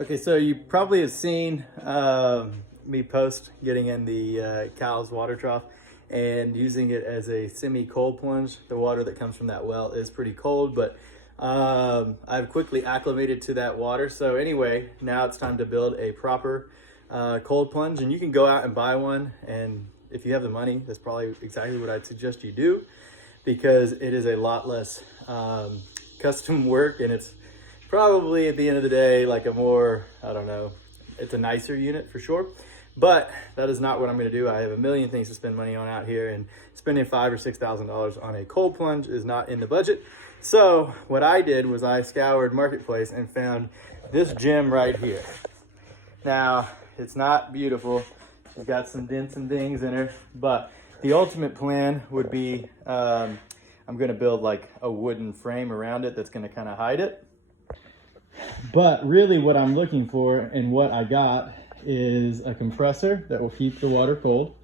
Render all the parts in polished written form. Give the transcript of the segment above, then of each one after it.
Okay, so you probably have seen me post getting in the cow's water trough and using it as a semi-cold plunge. The water that comes from that well is pretty cold, but I've quickly acclimated to that water. So anyway, now it's time to build a proper cold plunge, and you can go out and buy one, and if you have the money, that's probably exactly what I'd suggest you do, because it is a lot less custom work, and it's probably at the end of the day like a more, I don't know, it's a nicer unit for sure, but that is not what I'm going to do. I have a million things to spend money on out here, and spending $5,000 or $6,000 on a cold plunge is not in the budget. So what I did was I scoured Marketplace and found this gem right here. Now it's not beautiful, it's got some dents and dings in her, but the ultimate plan would be I'm going to build like a wooden frame around it that's going to kind of hide it. But really what I'm looking for and what I got is a compressor that will keep the water cold.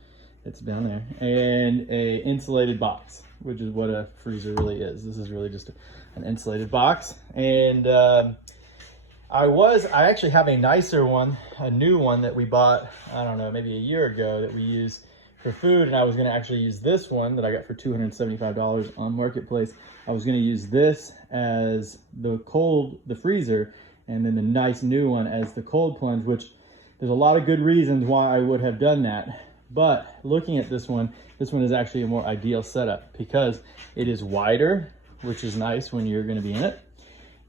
It's down there. And a insulated box, which is what a freezer really is. This is really just an insulated box. And I actually have a nicer one, a new one that we bought, I don't know, maybe a year ago, that we use for food. And I was going to actually use this one that I got for $275 on Marketplace. I was going to use this as the freezer, and then the nice new one as the cold plunge, which there's a lot of good reasons why I would have done that. But looking at this one is actually a more ideal setup because it is wider, which is nice when you're going to be in it.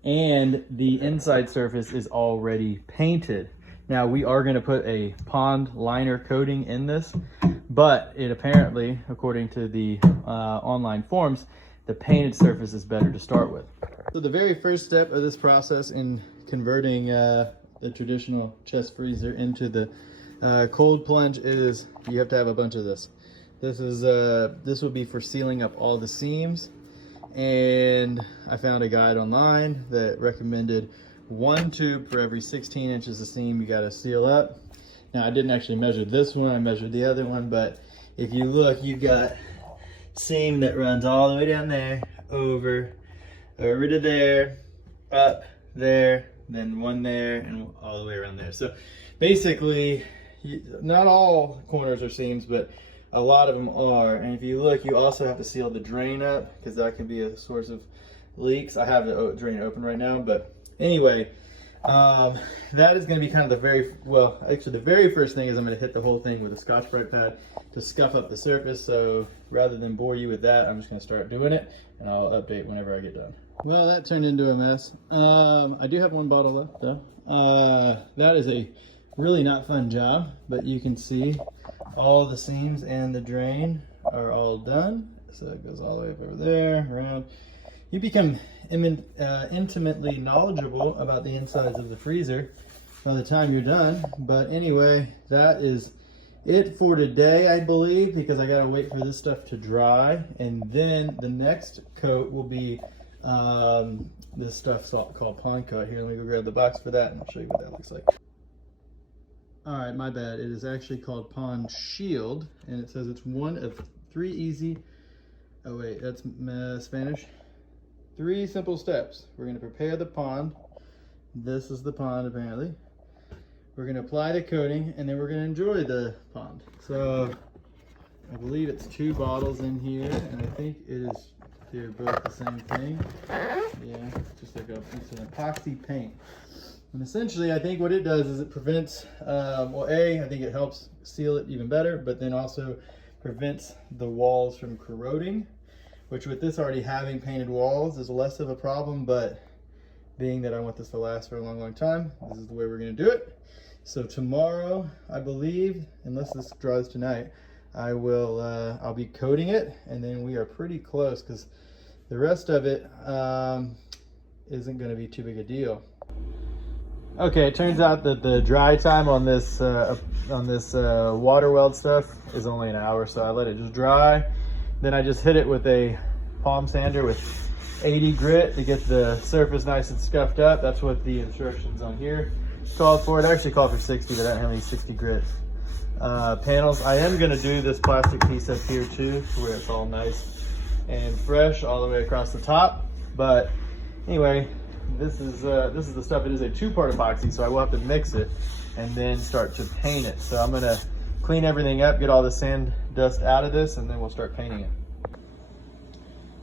And the inside surface is already painted. Now we are going to put a pond liner coating in this, but it apparently, according to the online forums, the painted surface is better to start with. So the very first step of this process in converting the traditional chest freezer into the cold plunge is you have to have a bunch of this. This will be for sealing up all the seams, and I found a guide online that recommended 1 tube for every 16 inches of seam you got to seal up. Now I didn't actually measure this one, I measured the other one, but if you look, you've got seam that runs all the way down there, over to there, up there, then one there, and all the way around there. So basically, not all corners are seams, but a lot of them are. And if you look, you also have to seal the drain up because that can be a source of leaks. I have the drain open right now, but anyway, that is going to be kind of the very first thing is I'm going to hit the whole thing with a Scotch-Brite pad to scuff up the surface. So rather than bore you with that, I'm just going to start doing it, and I'll update whenever I get done. Well, that turned into a mess. I do have one bottle left though. That is a really not fun job, but you can see all the seams and the drain are all done. So it goes all the way up over there, around. You become intimately knowledgeable about the insides of the freezer by the time you're done. But anyway, that is it for today, I believe, because I gotta wait for this stuff to dry, and then the next coat will be this stuff called pond coat. Here, let me go grab the box for that and I'll show you what that looks like. All right, my bad. It is actually called Pond Shield, and it says it's one of 3 easy, oh wait, that's Spanish. 3 simple steps. We're going to prepare the pond. This is the pond apparently. We're going to apply the coating, and then we're going to enjoy the pond. So I believe it's 2 bottles in here, and I think they're both the same thing. Yeah, just like it's an epoxy paint. And essentially, I think what it does is it prevents, I think it helps seal it even better, but then also prevents the walls from corroding, which with this already having painted walls is less of a problem, but being that I want this to last for a long, long time, this is the way we're gonna do it. So tomorrow, I believe, unless this dries tonight, I'll be coating it, and then we are pretty close because the rest of it isn't gonna be too big a deal. Okay, it turns out that the dry time on this water weld stuff is only an hour, so I let it just dry. Then I just hit it with a palm sander with 80 grit to get the surface nice and scuffed up. That's what the instructions on here called for. It actually called for 60, but I don't have any 60 grit panels. I am going to do this plastic piece up here too, where it's all nice and fresh all the way across the top. But anyway, this is the stuff. It is a 2-part epoxy, so I will have to mix it and then start to paint it. So I'm gonna clean everything up, get all the sand dust out of this, and then we'll start painting it.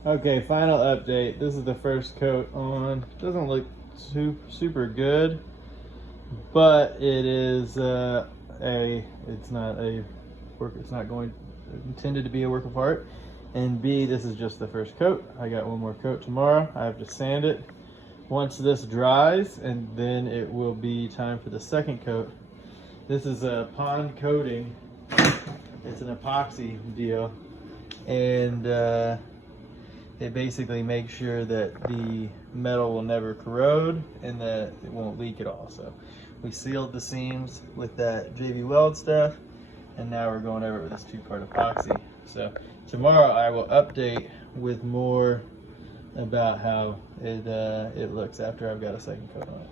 Okay, final update. This is the first coat on. Doesn't look super good, but it is it's not intended to be a work of art. And B, this is just the first coat. I got one more coat tomorrow. I have to sand it once this dries, and then it will be time for the second coat. This is a pond coating. It's an epoxy deal, and it basically makes sure that the metal will never corrode and that it won't leak at all. So we sealed the seams with that JV Weld stuff, and now we're going over it with this 2-part epoxy. So tomorrow I will update with more about how it looks after I've got a second coat on it.